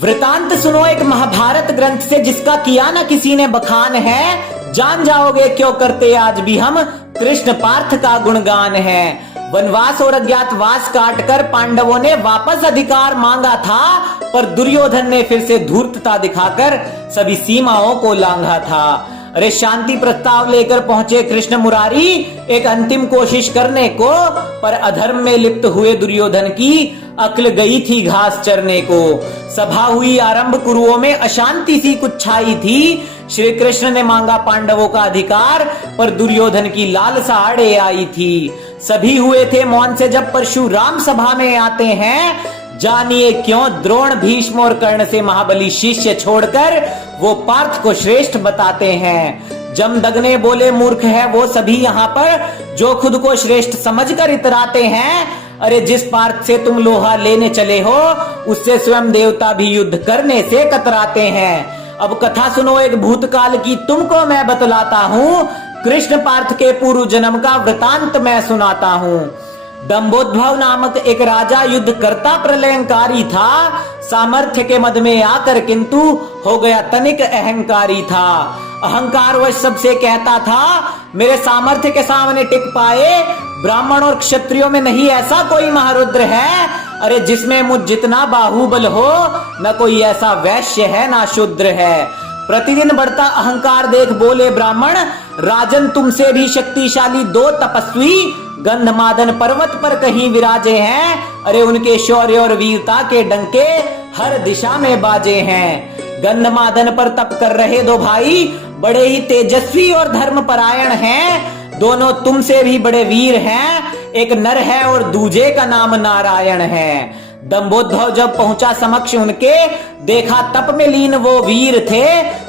वृतांत सुनो एक महाभारत ग्रंथ से, जिसका किया न किसी ने बखान है। जान जाओगे क्यों करते आज भी हम कृष्ण पार्थ का गुणगान है। वनवास और अज्ञातवास काटकर पांडवों ने वापस अधिकार मांगा था, पर दुर्योधन ने फिर से धूर्तता दिखाकर सभी सीमाओं को लांघा था। अरे शांति प्रस्ताव लेकर पहुंचे कृष्ण मुरारी एक अंतिम कोशिश करने को, पर अधर्म में लिप्त हुए दुर्योधन की अक्ल गई थी घास चरने को। सभा हुई आरंभ, कुरुओं में अशांति सी कुछ छाई थी। श्री कृष्ण ने मांगा पांडवों का अधिकार, पर दुर्योधन की लालसा आड़े आई थी। सभी हुए थे मौन से जब परशुराम सभा में आते हैं। जानिए क्यों द्रोण, भीष्म और कर्ण से महाबली शिष्य छोड़कर वो पार्थ को श्रेष्ठ बताते हैं। जमदग्ने बोले मूर्ख है वो सभी यहाँ पर, जो खुद को श्रेष्ठ समझकर इतराते हैं। अरे जिस पार्थ से तुम लोहा लेने चले हो, उससे स्वयं देवता भी युद्ध करने से कतराते हैं। अब कथा सुनो एक भूतकाल की, तुमको मैं बतलाता हूँ। कृष्ण पार्थ के पूर्व जन्म का वृतांत मैं सुनाता हूँ। दंभोद्भव नामक एक राजा युद्ध करता प्रलयंकारी था। सामर्थ्य के मद में आकर किंतु हो गया तनिक अहंकारी था। अहंकार वश सबसे कहता था, मेरे सामर्थ्य के सामने टिक पाए ब्राह्मण और क्षत्रियों में नहीं ऐसा कोई महारुद्र है। अरे जिसमें मुझ जितना बाहुबल हो, न कोई ऐसा वैश्य है ना शूद्र है। प्रतिदिन बढ़ता अहंकार देख बोले ब्राह्मण, राजन तुमसे भी शक्तिशाली दो तपस्वी गंधमादन पर्वत पर कहीं विराजे हैं। अरे उनके शौर्य और वीरता के डंके हर दिशा में बाजे हैं। गंधमादन पर तप कर रहे दो भाई बड़े ही तेजस्वी और धर्मपरायण हैं। दोनों तुमसे भी बड़े वीर हैं। एक नर है और दूजे का नाम नारायण है। दंभोद्भव जब पहुंचा समक्ष उनके, देखा तप में लीन वो वीर थे।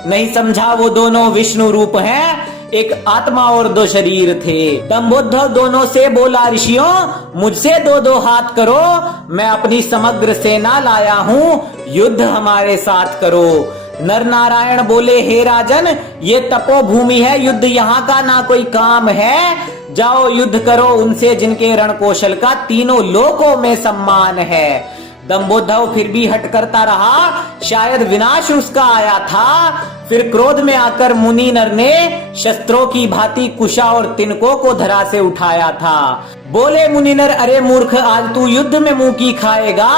नहीं समझा वो दोनों विष्णु रूप हैं, एक आत्मा और दो शरीर थे। दंभोद्भव दोनों से बोला, ऋषियों मुझसे दो दो हाथ करो, मैं अपनी समग्र सेना लाया हूँ, युद्ध हमारे साथ करो। नर नारायण बोले, हे राजन ये तपो भूमि है, युद्ध यहाँ का ना कोई काम है। जाओ युद्ध करो उनसे जिनके रण कौशल का तीनों लोकों में सम्मान है। दंभोद्भव फिर भी हट करता रहा, शायद विनाश उसका आया था। फिर क्रोध में आकर मुनि नर ने शस्त्रों की भांति कुशा और तिनकों को धरा से उठाया था। बोले मुनि नर, अरे मूर्ख आज तू युद्ध में मुंह की खाएगा,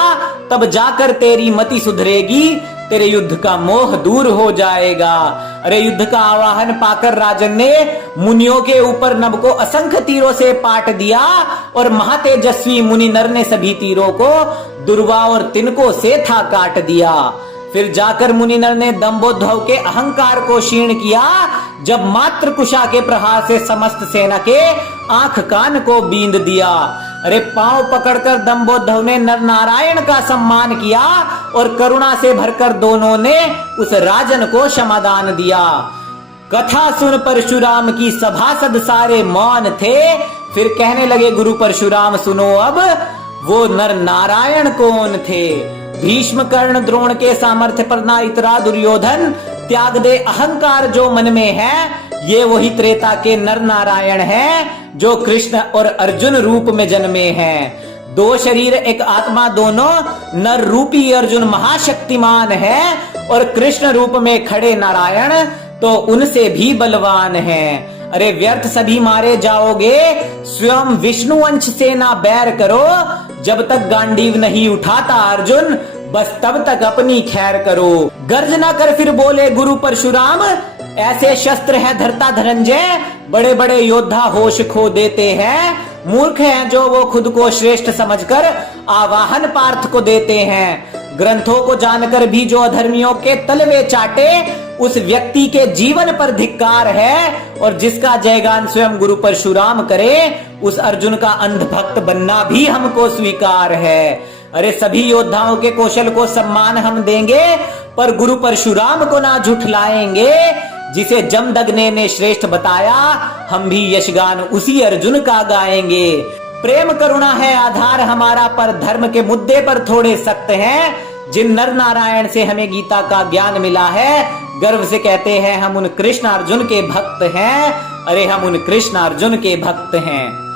तब जाकर तेरी मति सुधरेगी, तेरे युद्ध का मोह दूर हो जाएगा। अरे युद्ध का आवाहन पाकर राजन ने मुनियों के ऊपर नभ को असंख्य तीरों से पाट दिया, और महातेजस्वी मुनि नर ने सभी तीरों को दुर्वा और तिनकों से था काट दिया। फिर जाकर मुनि नर ने दंभोद्भव के अहंकार को क्षीण किया, जब मात्र कुशा के प्रहार से समस्त सेना के आंख कान को बींद दिया। अरे पांव पकड़कर दंभोद्भव ने नर नारायण का सम्मान किया, और करुणा से भरकर दोनों ने उस राजन को क्षमादान दिया। कथा सुन परशुराम की सभासद सारे मौन थे। फिर कहने लगे गुरु परशुराम सुनो अब, वो नर नारायण कौन थे। भीष्म कर्ण द्रोण के सामर्थ्य पर ना इतरा दुर्योधन, त्याग दे अहंकार जो मन में है। ये वही त्रेता के नर नारायण हैं, जो कृष्ण और अर्जुन रूप में जन्मे हैं। दो शरीर एक आत्मा दोनों, नर रूपी अर्जुन महाशक्तिमान है, और कृष्ण रूप में खड़े नारायण तो उनसे भी बलवान हैं। अरे व्यर्थ सभी मारे जाओगे, स्वयं विष्णु अंश से ना बैर करो। जब तक गांडीव नहीं उठाता अर्जुन, बस तब तक अपनी खैर करो। गर्जना कर फिर बोले गुरु परशुराम, ऐसे शस्त्र है धरता धनंजय, बड़े बड़े योद्धा होश खो देते हैं। मूर्ख हैं जो वो खुद को श्रेष्ठ समझकर आवाहन पार्थ को देते हैं। ग्रंथों को जानकर भी जो अधर्मियों के तलवे चाटे, उस व्यक्ति के जीवन पर धिक्कार है। और जिसका जयगान स्वयं गुरु परशुराम करे, उस अर्जुन का अंधभक्त बनना भी हमको स्वीकार है। अरे सभी योद्धाओं के कौशल को सम्मान हम देंगे, पर गुरु परशुराम को ना झुठलाएंगे। जिसे जमदग्ने ने श्रेष्ठ बताया, हम भी यशगान उसी अर्जुन का गाएंगे। प्रेम करुणा है आधार हमारा, पर धर्म के मुद्दे पर थोड़े सख्त हैं। जिन नर नारायण से हमें गीता का ज्ञान मिला है, गर्व से कहते हैं हम उन कृष्ण अर्जुन के भक्त हैं। अरे हम उन कृष्ण अर्जुन के भक्त हैं।